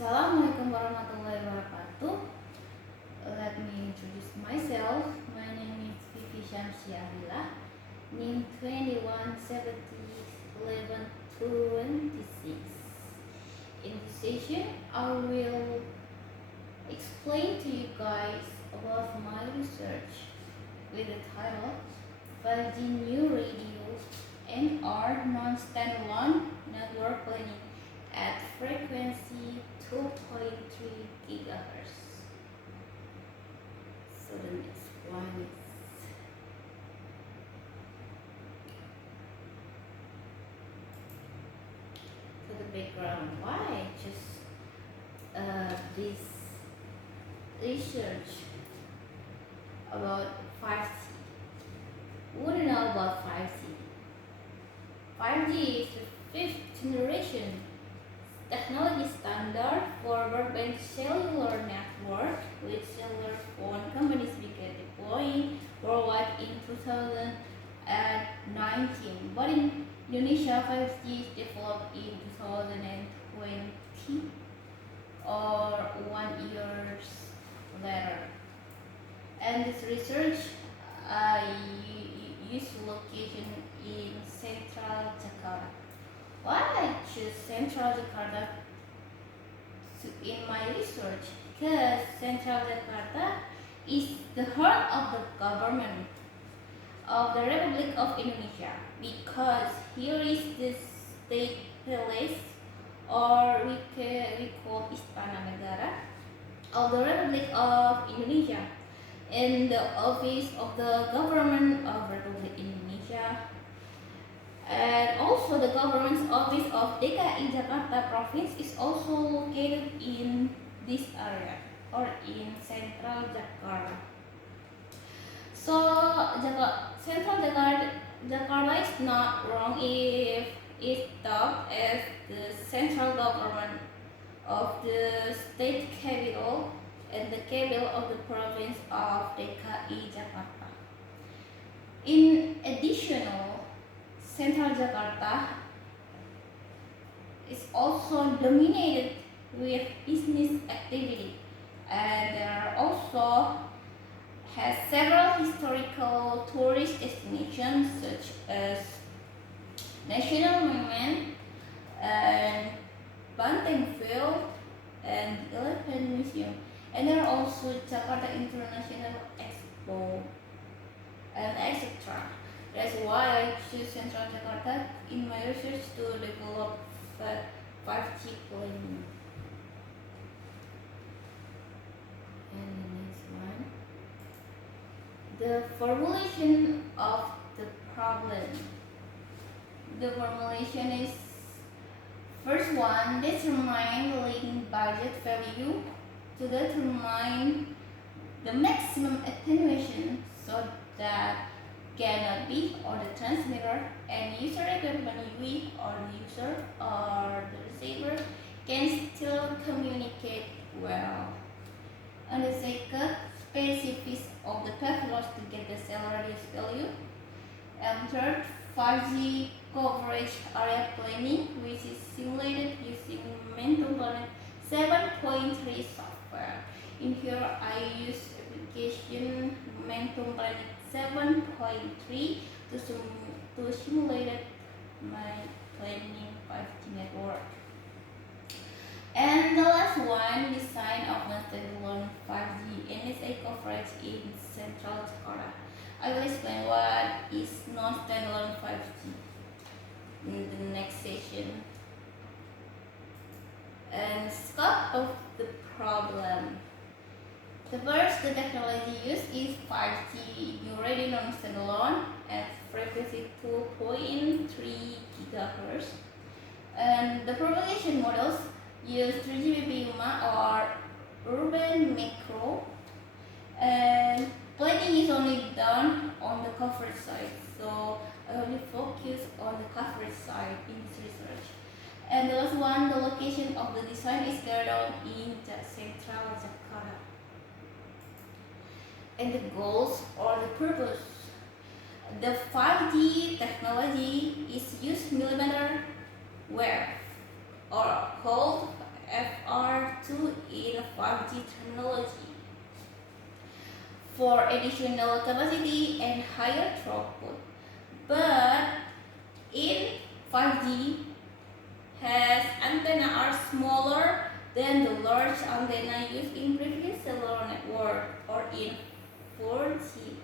Assalamualaikum warahmatullahi wabarakatuh. Let me introduce myself. My name is Vivi Syamsiabillah, NIM 21701126. In this session, I will explain to you guys about my research with the title 5G New Radio and our non-standalone network planning at frequency 2.3 gigahertz. So the next one is to the background. Why I choose this research about 5G. What do you know about 5G? 5G is the fifth generation technology standard for broadband cellular network, which cellular phone companies began deploying worldwide in 2019. But in Indonesia, 5G is developed in 2020 or 1 year later. And this research use location in Central Jakarta. Why I choose Central Jakarta in my research? Because Central Jakarta is the heart of the government of the Republic of Indonesia, because here is the state palace, or we call Istana Negara of the Republic of Indonesia, and the office of the government of Republic Indonesia. And also the government's office of DKI Jakarta province is also located in this area or in Central Jakarta. So Central Jakarta is not wrong if it's thought as the central government of the state capital and the capital of the province of DKI Jakarta. In addition, Central Jakarta is also dominated with business activity, and there also has several historical tourist destinations such as National Monument and Banteng Field and Elephant Museum, and there are also Jakarta International Expo and etc. That's why I choose Central Jakarta in my research to develop 5G planning. And the next one, the formulation of the problem. The formulation is: first one, determine the leading budget value to determine the maximum attenuation so that cannot be or the transmitter and user equipment UE or the user or the receiver can still communicate well. And the second, specifics of the path loss to get the cell radius value. And third, 5G coverage area planning, which is simulated using metodologi 7.3 software. In here I use application metodologi 7.3 to simulate my planning 5G network. And the last one, design of non-standalone 5G NSA coverage in Central Jakarta. I will explain what is non-standalone 5G in the next session. And scope of the problem. The first, the technology used is 5G New Radio non-standalone at frequency 2.3 gigahertz, and the propagation models use 3GPP or urban macro, and planning is only done on the coverage side, so I only focus on the coverage side in this research. And the last one, the location of the design is carried out in Central Jakarta. And the goals or the purpose. The 5G technology is used millimeter wave or called FR for additional capacity and higher throughput. But in 5G, has antenna are smaller than the large antenna used in previous cellular network or in 4G.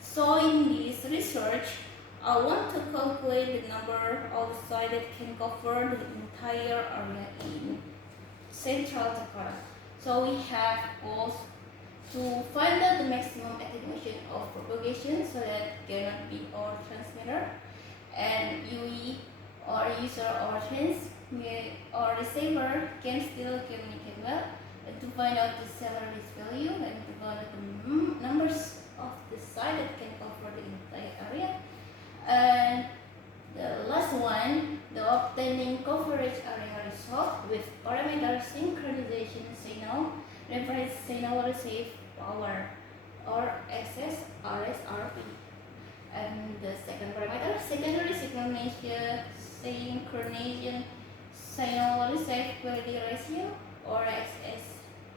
So in this research, I want to calculate the number of sites that can cover the entire area in Central Jakarta. So we have goals to find out the maximum attenuation of propagation so that cannot be our transmitter, and UE or user or transmit or receiver can still communicate well, and to find out the salaries value and to find out the numbers of the site that can cover the entire area. And the last one, the obtaining coverage area result with parameter synchronization signal, reference signal receive power or SSRSRP. And the second parameter, secondary synchronization signal receive quality ratio or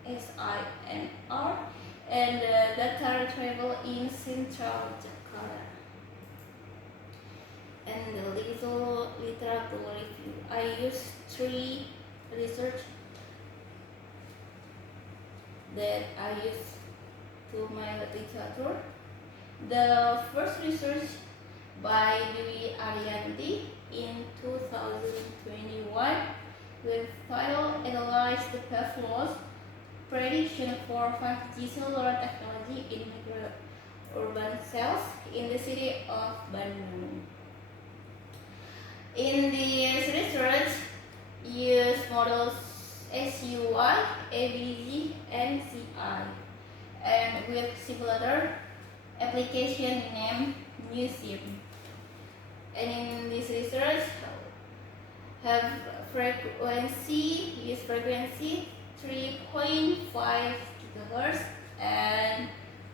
SSINR, and data travel in Central Jakarta. And the literature review. I use 3 research that I use to my literature. The first research by Dwi Ariyanti in 2021 with title Analyze the Path Loss Prediction for 5G Cellular Technology in Micro-Urban Cells in the city of Bandung. In this research, use models SUI, ABG, and CI, and with simulator application named Museum. And in this research, have frequency 3.5 GHz and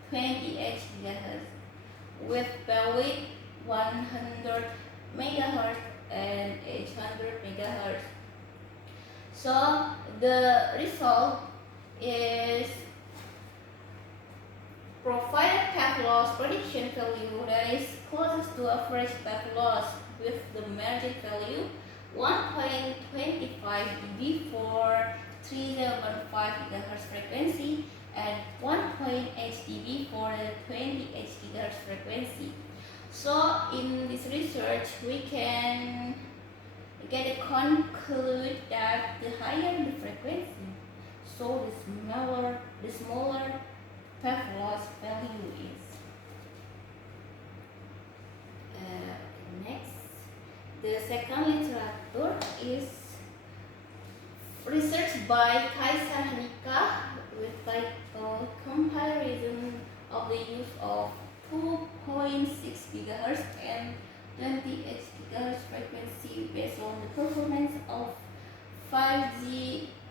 28 GHz with bandwidth 100 MHz and 800 MHz. So the result is provided path loss prediction value that is closest to average path loss with the margin value 1.25 dB for 3.75 GHz frequency and 1.8 dB for the 28 GHz frequency. So in this research, we can get a conclude that the higher the frequency, so the smaller path loss value is. Next, the second literature is research by Kaisa Hanika with title Comparison of the use of 2.6 GHz and 28 GHz frequency based on the performance of 5G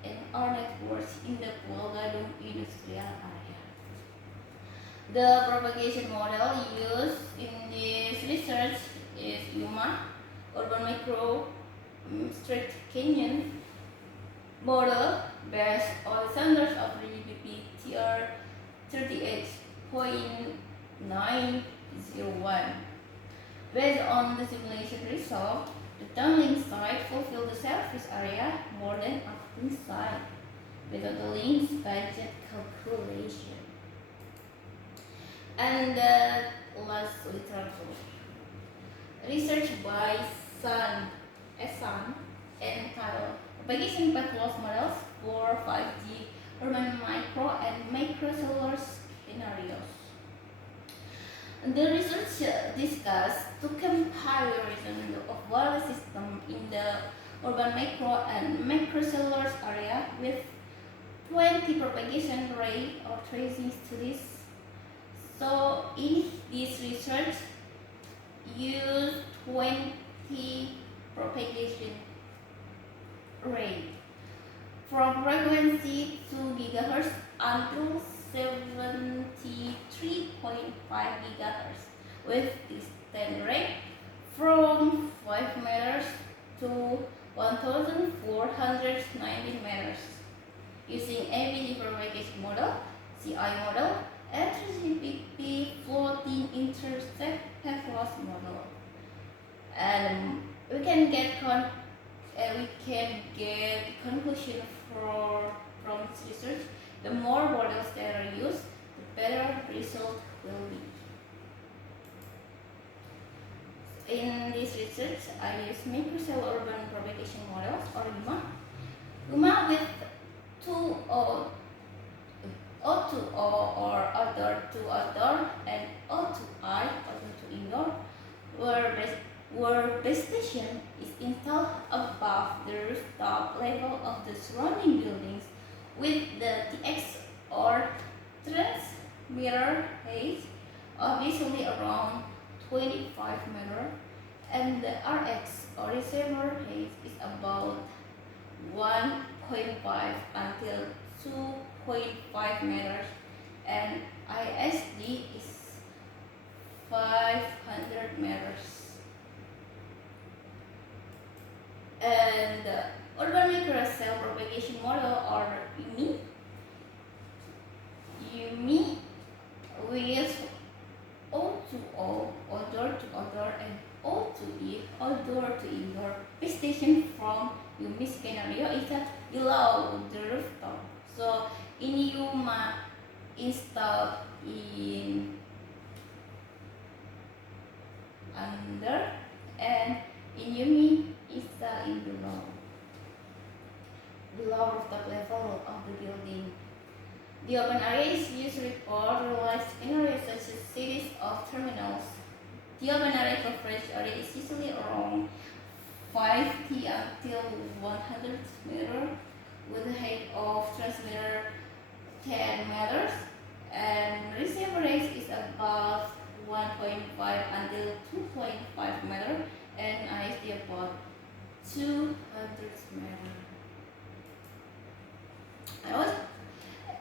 and our networks in the Pulau Gadung industrial area. The propagation model used in this research is UMA, Urban Micro Strict Canyon model based on standards of rigidity TR 38.901. Based on the simulation result, the tunneling site fulfilled the surface area more than uplink site with the link's budget calculation. And the last literature, research by Sun entitled Propagation Path Loss Models for 5G Urban Micro and Microcellular Scenarios. The research discussed the comparison of wireless system in the urban micro and microcellular area with 20 propagation rate or tracing studies. So in this research, use 20 propagation rate from frequency 2 GHz until 73.5 GHz with distance rate from 5 meters to 1,490 meters using ABG propagation model, CI model, and 3GPP floating intersect path loss model. And we can get conclusion from this research. The more models that are used, the better result will be. In this research, I use microcell urban propagation models or GUMA. GUMA with O2O or outdoor to outdoor and O2I, outdoor to indoor, where base station is installed above the rooftop level of the surrounding buildings with the TX or transmitter height of usually around 25 meter, and the RX or receiver height is about 1.5 until 2.5 meters, and ISD is 500 meters. And the urban microcell propagation model or UMI with O2O, outdoor to outdoor, and O2E, outdoor to indoor. Base station from UMI scenario is below the rooftop. So in UMA installed in under, and in UMI installed in below rooftop level of the building. The open area is usually for realized areas such as cities of terminals. The open area coverage area is usually around 50 until 100 meters with a height of transmitter 10 meters, and receiver range is about 1.5 until 2.5 meters, and ISD about 200 meters.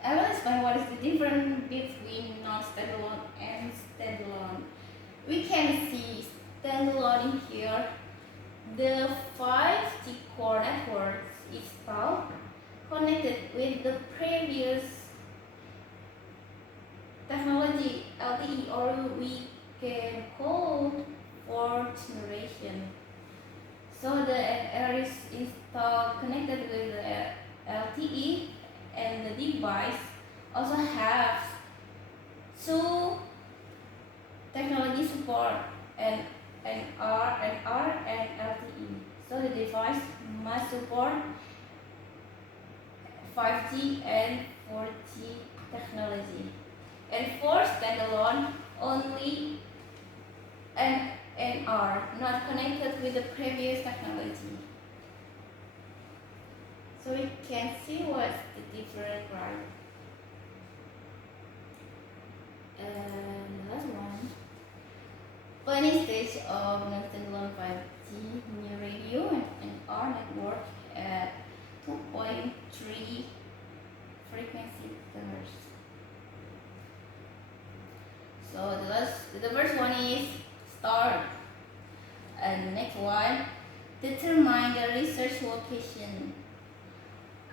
I will explain what is the difference between non-standalone and standalone. We can see standalone in here. The 5G core network is connected with the previous technology LTE, or we can call fourth generation. So the air is installed connected with the LTE, and the device also has two technology support and R and LTE. So the device must support 5G and 4G technology. And for standalone, only N and R, not connected with the previous technology. So we can see what's the difference, right? And the last one, planning stage of non-standalone 5G new radio and R network at 2.3 frequency hertz. So the first one is start, and the next one, determine the research location.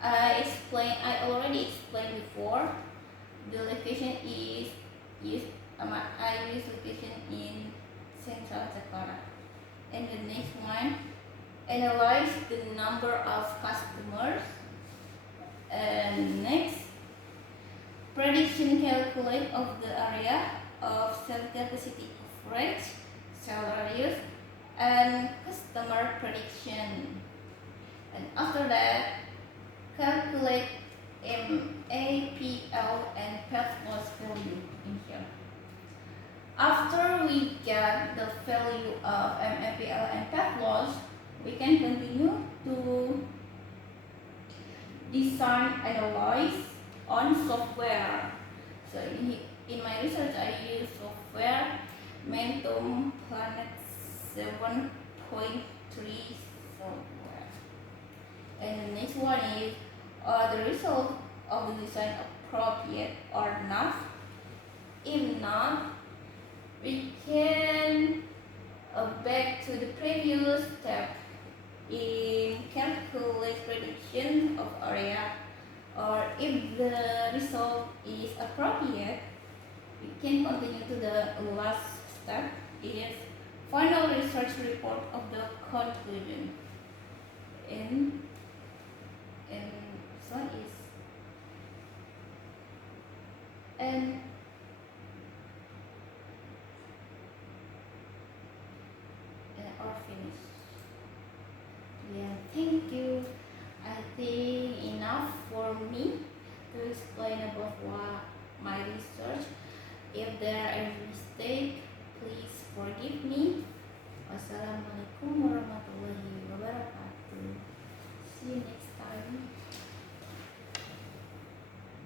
I already explained before. The location is I use location in Central Jakarta. And the next one, analyze the number of customers. And next, prediction calculate of the area of cell capacity coverage, cell radius, and customer prediction. And after that, calculate MAPL and path loss value in here. After we get the value of MAPL and path loss, we can continue to design analyze on software. So in my research, I use software Mentum Planet 7.3 software. And the next one is the result of the design appropriate or not. If not, we can back to the previous step in calculate prediction of area, or if the result is appropriate, can continue to the last step is final research report of the conclusion. And so is and or finish. Yeah, thank you. I think enough for me to explain about what my research. If there are any mistake, please forgive me. Wassalamualaikum warahmatullahi wabarakatuh. See you next